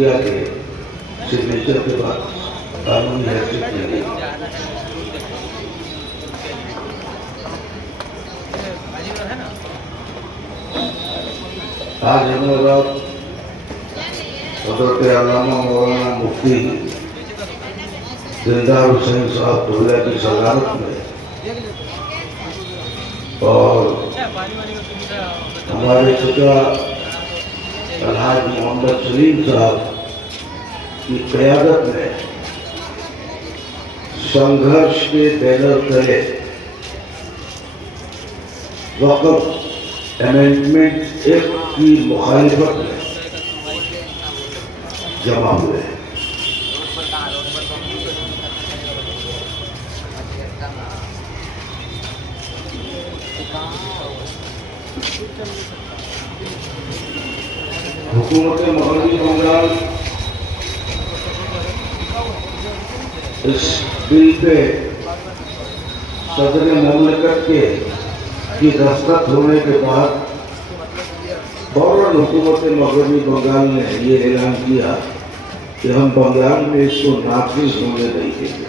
کیا کہ سگنیچر کے بعد قانونی حیثیت کی گئی۔ آج ہمیں رات حضرت علامہ مولانا مفتی دلدار حسین صاحب دولہ کی صدارت میں اور ہمارے چچا الحاج محمد سلیم صاحب کی قیادت میں سنگھرش کے بینر تلے وقف امینڈمنٹ ایکٹ کی مخالفت میں جمع ہوئے ہیں۔ حکومت مغربی بنگال اس بل پہ صدر مملکت کی دستخط ہونے کے بعد فوراً حکومت مغربی بنگال نے یہ اعلان کیا کہ ہم بنگال میں اس کو نافذ ہونے نہیں دیں گے۔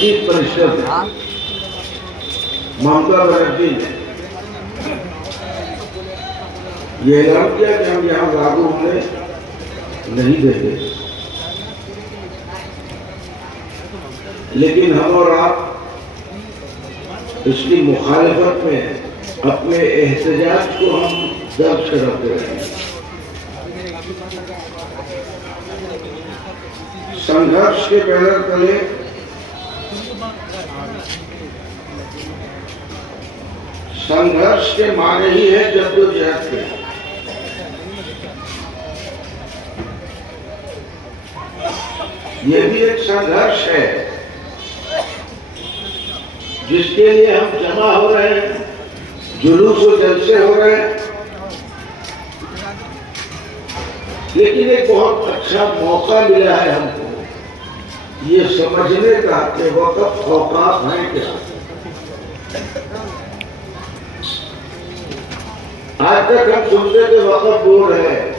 چیف منسٹر ممتا بنرجی نے یہ اعلان کیا کہ ہم یہاں لاگو ہونے نہیں دیں گے، لیکن ہم اور آپ اس کی مخالفت میں اپنے احتجاج کو ہم درج کراتے رہے۔ سنگھرش کے بینر تلے سنگھرش کے معنی ہی ہے جدوجہد کے۔ یہ بھی ایک سنگھرش ہے جس کے لیے ہم جمع ہو رہے ہیں، جلوس و جلسے ہو رہے ہیں، لیکن ایک بہت اچھا موقع ملا ہے ہم کو یہ سمجھنے کا کہ وقف اوقاف ہیں کیا۔ آج تک ہم سنتے تھے وقف بورڈ ہے،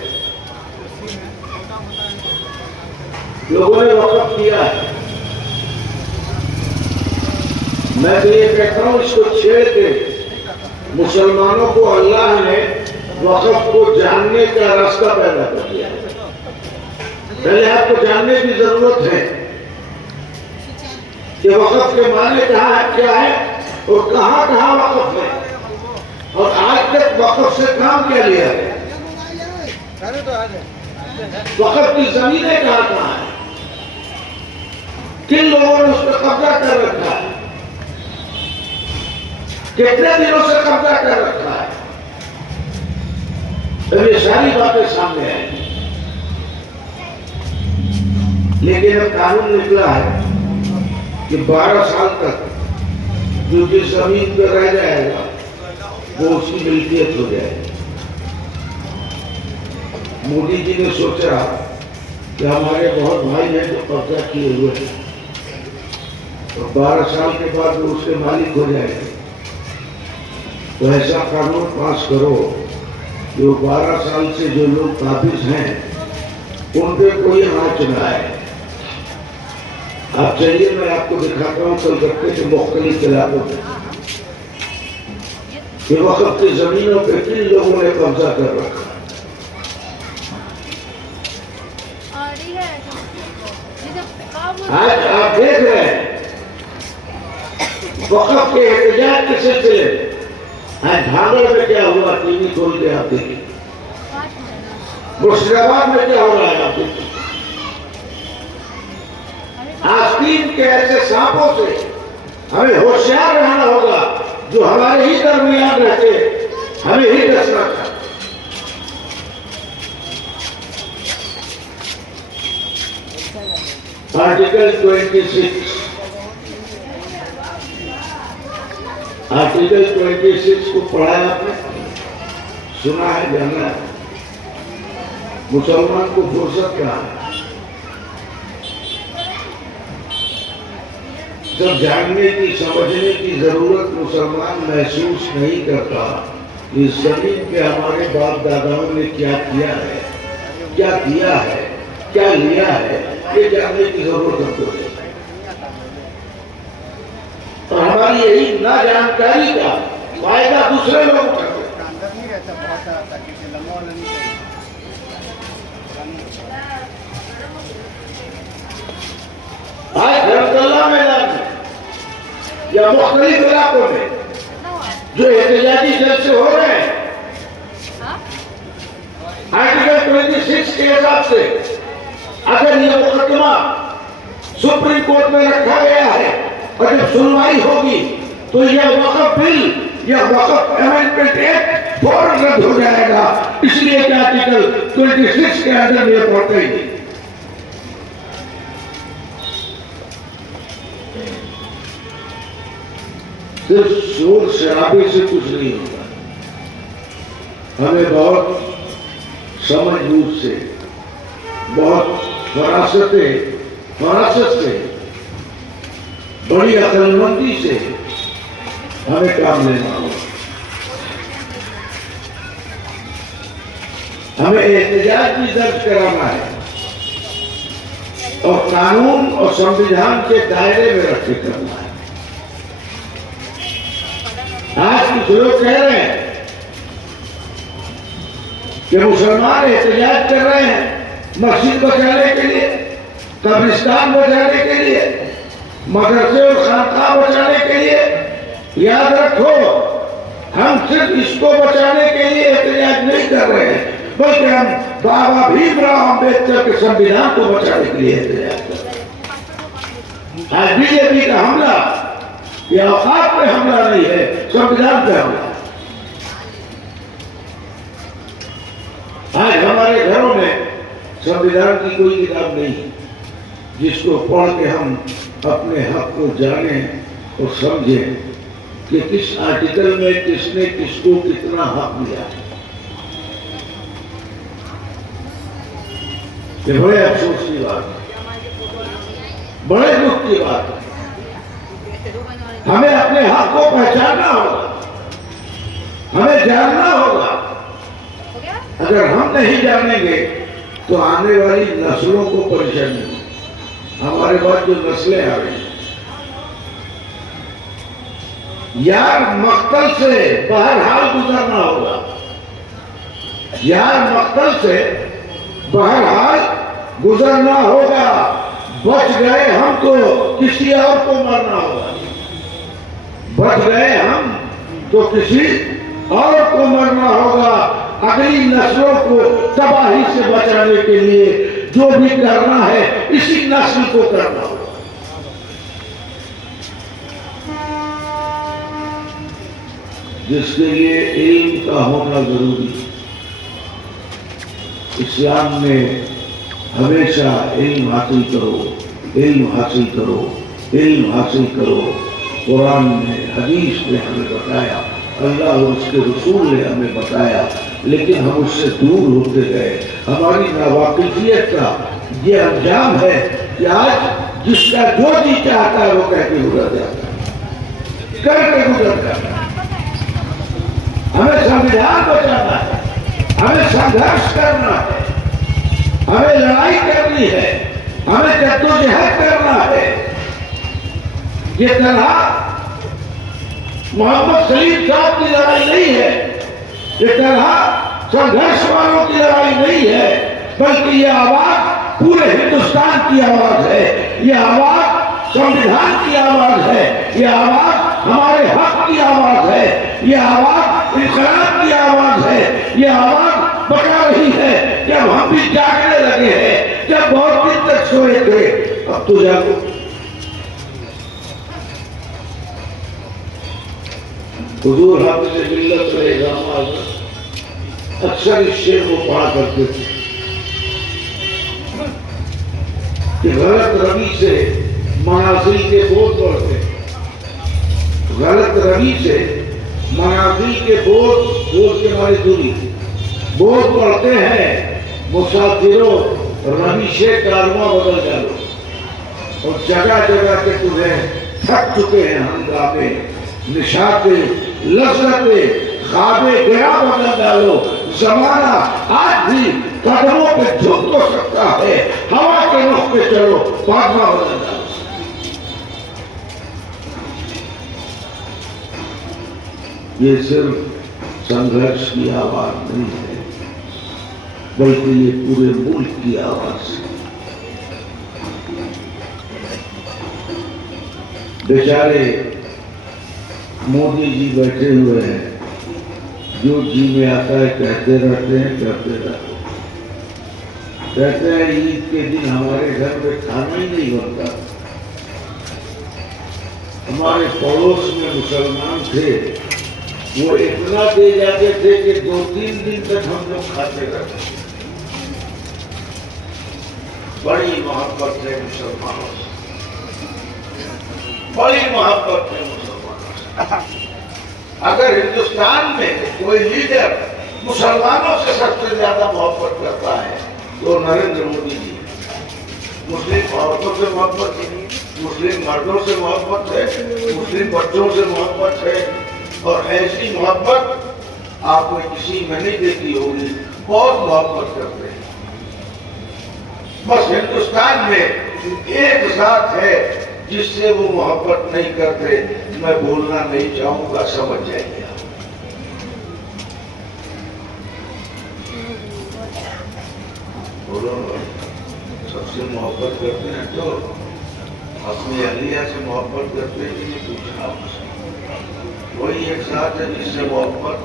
لوگوں نے وقف کیا ہے۔ میں تو یہ کہتا ہوں اس کو چھیڑ کے مسلمانوں کو اللہ نے وقف کو جاننے کا راستہ پیدا کر دیا ہے۔ پہلے آپ کو جاننے کی ضرورت ہے کہ وقف کے معنی کیا ہے اور کہاں کہاں وقف ہے، اور آج تک وقف سے کام کیا لیا ہے، وقف کی زمینیں کہاں ہیں، کن لوگوں نے اس پر قبضہ کر رکھا ہے، کتنے دنوں سے قبضہ کر رکھا ہے۔ یہ ساری باتیں سامنے آئیں، لیکن اب قانون نکلا ہے کہ 12 سال تک جو جس زمین پہ رہ جائے گا وہ اس کی ملکیت ہو جائے گی۔ مودی جی نے سوچا کہ ہمارے بہت بھائی ہیں جو قبضہ کیے ہوئے ہیں، اور 12 سال کے بعد وہ اس کے مالک ہو جائے گے، تو ایسا قانون پاس کرو جو 12 سال سے جو لوگ قابض ہیں ان پہ کوئی آنچ نہ آئے۔ آپ چلیے میں آپ کو دکھاتا ہوں کلکتے کے مختلف علاقوں میں کہ وقف کی زمینوں پہ کن لوگوں نے قبضہ کر رکھا۔ آج آپ دیکھ رہے ہیں وقف کے احتجاج کے سلسلے میں بھاگل میں کیا ہوا، ٹی وی کھول کے آپ دیکھیں، مرشد آباد میں کیا ہو رہا ہے آپ دیکھیں۔ آستین کے ایسے سانپوں سے ہمیں ہوشیار رہنا ہوگا جو ہمارے ہی درمیان رہتے ہمیں ہی ڈسنا تھا۔ آرٹیکل 26 کو پڑھا ہے آپ نے، سنا ہے، جانا ہے۔ مسلمان کو فرصت کہاں ہے؟ جب جاننے کی سمجھنے کی ضرورت مسلمان محسوس نہیں کرتا اس زمین پہ ہمارے باپ داداؤں نے کیا کیا ہے، کیا کیا ہے، کیا لیا ہے، یہ جاننے کی ضرورت ہم کو ہے۔ اور ہماری یہی ناجانکاری کا فائدہ دوسرے لوگ اٹھاتے ہیں۔ آج حضرت اللہ میدان میں یا مختلف علاقوں میں جو احتجاجی جلسے ہو رہے ہیں، آرٹیکل 26 کے حساب سے اگر یہ مقدمہ سپریم کورٹ میں رکھا گیا ہے اور جب سنوائی ہوگی تو یہ وقف بل یا وقف امینڈمنٹ ایکٹ فوراً رد ہو جائے گا، اس لیے کہ آرٹیکل 26 کے اندر یہ پڑھتے ہی نہیں۔ صرف شور شرابے سے کچھ نہیں ہوتا، ہمیں بہت سمجھ بوجھ سے، بہت فراست سے، بڑی عقل مندی سے ہمیں کام لینا ہوگا۔ ہمیں احتجاج بھی درج کرانا ہے اور قانون اور سنویدھان کے دائرے میں رکھ کے کرنا ہے۔ آج کچھ لوگ کہہ رہے ہیں کہ مسلمان احتجاج کر رہے ہیں مسجد بچانے کے لیے، قبرستان بچانے کے لیے، مدرسے اور خانقاہ بچانے کے لیے۔ یاد رکھو، ہم صرف اس کو بچانے کے لیے احتجاج نہیں کر رہے ہیں، بلکہ ہم بابا بھیم راؤ امبیڈکر کے سنویدھان کو بچانے کے لیے احتجاج کر رہے ہیں۔ آج بی جے پی کا حملہ یہ اوقات پہ حملہ نہیں ہے، سنویدھان پہ حملہ ہے۔ آج ہمارے گھروں میں سنویدھان کی کوئی کتاب نہیں جس کو پڑھ کے ہم اپنے حق کو جانیں اور سمجھیں کہ کس آرٹیکل میں کس نے کس کو کتنا حق دیا ہے۔ یہ بڑے افسوس کی بات ہے، بڑے دکھ کی بات ہے۔ ہمیں اپنے حق کو پہچاننا ہوگا، ہمیں جاننا ہوگا۔ اگر ہم نہیں جانیں گے تو آنے والی نسلوں کو پریشانی ہوگی۔ ہمارے بعد جو نسلیں آ رہی ہیں، یار مقتل سے بہرحال گزرنا ہوگا، یار مقتل سے بہرحال گزرنا ہوگا۔ بچ گئے ہم تو کسی اور کو مرنا ہوگا، بچ گئے ہم تو کسی اور کو مرنا ہوگا۔ اگلی نسلوں کو تباہی سے بچانے کے لیے جو بھی کرنا ہے اسی نسل کو کرنا ہوگا۔ جس کے لیے علم کا ہونا ضروری ہے۔ اسلام میں ہمیشہ علم حاصل کرو، علم حاصل کرو، علم حاصل کرو۔ قرآن نے، حدیث نے ہمیں بتایا، اللہ اور اس کے رسول نے ہمیں بتایا، لیکن ہم اس سے دور ہوتے گئے۔ ہماری ناواقفیت کا یہ انجام ہے کہ آج جس کا جو جی چاہتا ہے وہ کہہ کے گزر جاتا ہے، کر کے گزر جاتا ہے۔ ہمیں سنویدھان بچانا ہے، ہمیں سنگھرش کرنا ہے، ہمیں لڑائی کرنی ہے، ہمیں جدوجہد کرنا ہے۔ یہ طرح محمد سلیم صاحب کی لڑائی نہیں ہے، یہ طرح سنگھرش والوں کی لڑائی نہیں ہے، بلکہ یہ آواز پورے ہندوستان کی آواز ہے، یہ آواز سنویدھان کی آواز ہے، یہ آواز ہمارے حق کی آواز ہے، یہ آواز انقلاب کی آواز ہے، یہ آواز بتا رہی ہے جب ہم بھی جاگنے لگے ہیں، جب بہت دن تک سوئے تھے، اب تو جاگو۔ حضور حافظ ملت علیہ السلام اکثر اس شعر کو پڑھا کرتے تھے کہ غلط روی سے منازل کے بوجھ بڑھتے، غلط روی سے منازل کے بوجھ کے ہماری دوری بوجھ بڑھتے ہیں۔ مسافروں روش کارواں بدل جاؤ، اور جگہ جگہ کے تمہیں تھک چکے ہیں ہنگامے، نشاطیں، لذتیں، ख्वाब गया बदल डालो। जमाना आज भी कदमों पे झुक तो सकता है, हवा के रुख पे चलो, बादमा बदल डालो। ये सिर्फ संघर्ष की आवाज नहीं है, बल्कि ये पूरे मुल्क की आवाज है। बेचारे मोदी जी बैठे हुए हैं, जो जी में आता है कहते रहते हैं, करते रहते हैं। कहते हैं ईद के दिन हमारे घर में खाना ही नहीं बनता। हमारे पड़ोस में मुसलमान थे, वो इतना दे जाते थे कि 2-3 दिन तक हम लोग खाते रहते। बड़ी मोहब्बत है मुसलमानों से, बड़ी मोहब्बत है मुसलमानों से। अगर हिंदुस्तान में कोई लीडर मुसलमानों से सबसे ज्यादा मोहब्बत करता है तो नरेंद्र मोदी जी। मुस्लिम औरतों से मोहब्बत है, मुस्लिम मर्दों से मोहब्बत है, मुस्लिम बच्चों से मोहब्बत है, और ऐसी मोहब्बत आपने किसी में नहीं देखी होगी। बहुत मोहब्बत करते हैं। बस हिंदुस्तान में एक जात है जिससे वो मोहब्बत नहीं करते। मैं बोलना नहीं चाहूंगा, समझ जाएंगे आप। बोलो, सबसे मोहब्बत करते हैं तो अपनी अहलिया से मोहब्बत करते हैं कि नहीं पूछना। वही एक साथ है जिससे मोहब्बत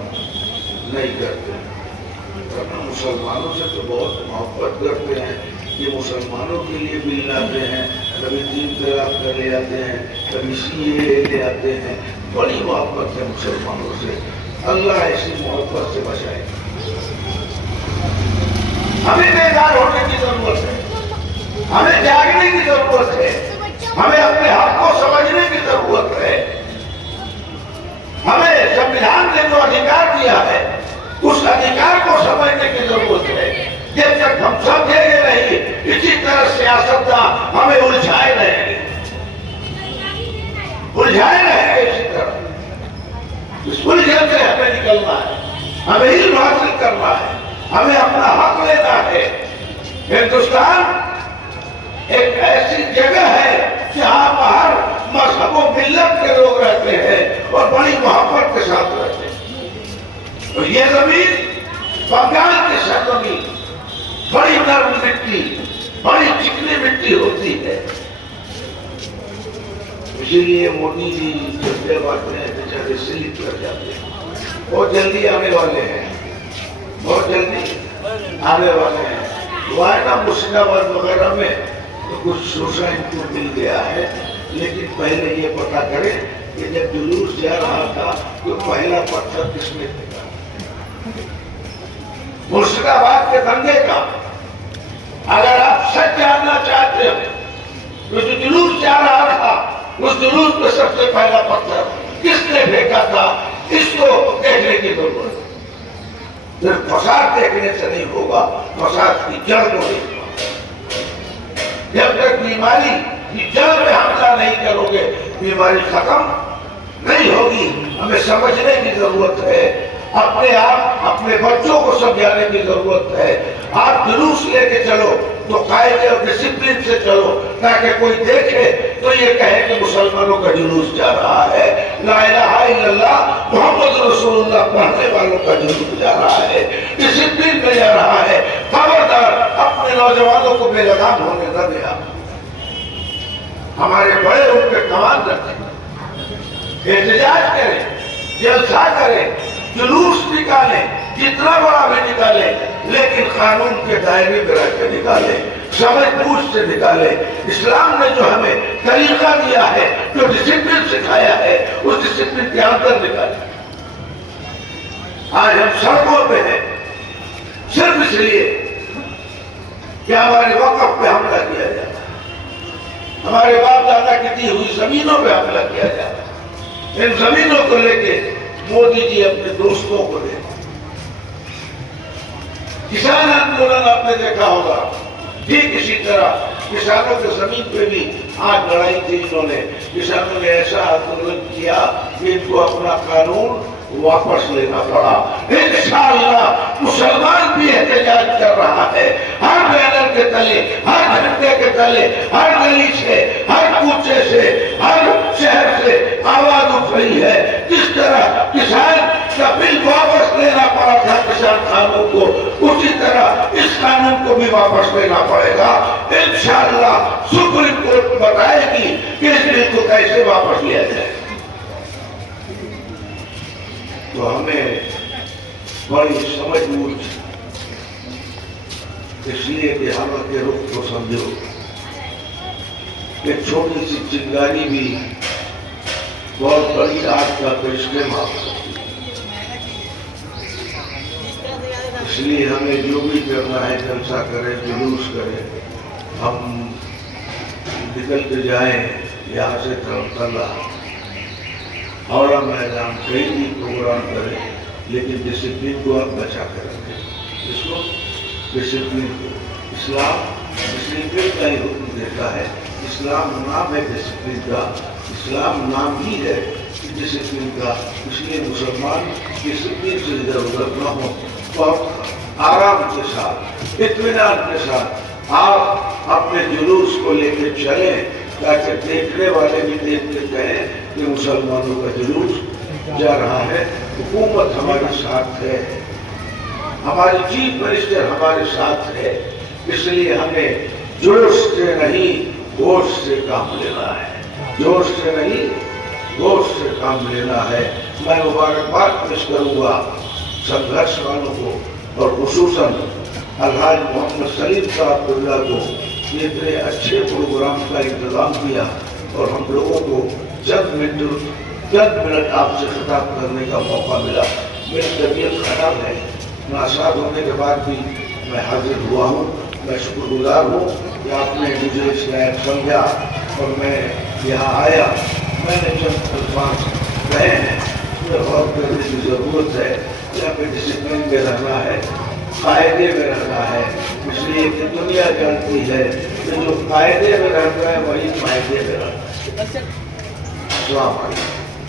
नहीं करते। वरना मुसलमानों से तो बहुत मोहब्बत करते हैं। ये मुसलमानों के लिए बिल लाते हैं, कभी 3 तलाक कर ले आते हैं, कभी सीए ले आते हैं। बड़ी मोहब्बत है मुसलमानों से। अल्लाह ऐसी मोहब्बत से बचाए। हमें बेदार होने की जरूरत है, हमें जागने की जरूरत है, हमें अपने हक को समझने की जरूरत है। हमें संविधान ने जो अधिकार दिया है उस अधिकार को समझने की जरूरत है। जब तक हम समझेंगे नहीं, इसी तरह सियासतदान हमें उलझाए रहेंगे, उलझाए रहेंगे इसी तरह। इस उलझन से हमें निकलना है, हमें इल्म हासिल करना है, हमें अपना हक लेना है। हिंदुस्तान एक ऐसी जगह है जहां बाहर मजहब और मिल्लत के लोग रहते हैं और बड़ी मोहब्बत के साथ रहते हैं। तो ये जमीन बंगाल की सरजमीन बड़ी नर्म मिट्टी, बड़ी चिकनी मिट्टी होती है। इसीलिए मोदी जी जब आते हैं बेचारे स्लिप कर जाते हैं। बहुत जल्दी आने वाले हैं, बहुत जल्दी आने वाले हैं। वहाँ ना मुर्शिदाबाद वगैरह में तो कुछ सूचना इनको मिल गया है, लेकिन पहले ये पता करें कि जब जुलूस जा रहा था तो पहला पत्थर किसने फेंका। मुर्शिदाबाद के दंगे का अगर आप सच जानना चाहते हो तो जो जुलूस जा रहा था उस जुलूस में सबसे पहला पत्थर किसने फेंका था, इसको देखने की जरूरत है। सिर्फ फसाद देखने से नहीं होगा, फसाद की जड़ को देखना। जब तक बीमारी की जड़ में हमला नहीं करोगे, बीमारी खत्म नहीं होगी। हमें समझने की जरूरत है, अपने आप अपने बच्चों को समझाने की जरूरत है। आप जुलूस लेके चलो तो कायदे और डिसिप्लिन से चलो, ताकि कोई देखे तो ये कहे कि मुसलमानों का जुलूस जा रहा है, ला इलाहा इल्लल्लाह मुहम्मद रसूलुल्लाह पढ़ने वालों का जुलूस जा रहा है, डिसिप्लिन में जा रहा है। खबरदार अपने नौजवानों को बेलगाम होने न दिया। हमारे बड़े उनके कमान रखें, एहतजाज करें, जलसा करें, जुलूस निकाले, जितना बड़ा भी निकाले, लेकिन कानून के दायरे में रह के निकाले, समझ बूझ से निकाले। इस्लाम ने जो हमें तरीका दिया है, जो डिसिप्लिन सिखाया है, उस डिसिप्लिन के अंदर निकाले। आज हम सड़कों पे हैं सिर्फ इसलिए कि हमारे वक़्फ़ पे हमला किया जाता है, हमारे बाप दादा की दी हुई जमीनों पे हमला किया जाता है। इन जमीनों को लेके मोदी जी अपने दोस्तों को ले। किसान आंदोलन आपने देखा होगा, ठीक इसी तरह किसानों के जमीन पे भी आज लड़ाई थी। इन्होंने किसानों ने ऐसा आंदोलन किया कि इनको अपना कानून वापस लेना पड़ा। इंशाअल्लाह मुसलमान भी एहतजाज कर रहा है, हर बैनर के तले, हर झंडे के तले, हर गली से, हर कूचे से, हर शहर से आवाज उठ रही है। जिस तरह किसान का बिल वापस लेना पड़ा था किसान कानून को, उसी तरह इस कानून को भी वापस लेना पड़ेगा। इंशाअल्लाह सुप्रीम कोर्ट बताएगी कि इस बिल को कैसे वापस लिया जाए। तो हमें बड़ी समझबूझ इसलिए कि हम के रुख को समझो कि छोटी सी चिंगारी भी बहुत बड़ी आग का करिश्मे माफ सकती है। इसलिए हमें जो भी करना है जलसा करें, जुलूस करें, हम निकल के जाएं यहाँ से तला और मैदान कहीं भी प्रोग्राम करें, लेकिन डिसिप्लिन को आप बचा कर रखें। इसको डिसिप्लिन को इस्लाम डिसिप्लिन का ही हुक्म देता है। इस्लाम नाम है डिसिप्लिन का, इस्लाम नाम ही है डिसिप्लिन का। इसलिए मुसलमान डिसिप्लिन से इधर उधर न हो, बहुत आराम के साथ, इत्मीनान के साथ आप अपने जुलूस को लेकर चलें, ताकि देखने वाले भी देख के कहें कि मुसलमानों का जुलूस जा रहा है, हुकूमत हमारे साथ है, हमारी चीफ मिनिस्टर हमारे साथ है। इसलिए हमें जोश से नहीं होश से काम लेना है, जोश से नहीं होश से काम लेना है। मैं मुबारकबाद पेश करूँगा संघर्ष वालों को और खुसूसन अलहाज मोहम्मद सलीम साहब को, इतने अच्छे प्रोग्राम का इंतजाम किया और हम लोगों को चंद मिनट आपसे खिताब करने का मौका मिला। मेरी तबीयत खराब है, नासाज होने के बाद भी मैं हाजिर हुआ हूँ। मैं शुक्रगुजार हूँ कि आपने मुझे इस लायक समझा और मैं यहाँ आया। मैंने चंद अल्फाज कहे हैं, उसमें गौर करने की ज़रूरत है। यहाँ पे डिसिप्लिन में रहना है, कायदे में रहना है। इसलिए कि दुनिया जानती है कि जो कायदे में रहता है वही फायदे में रहता है।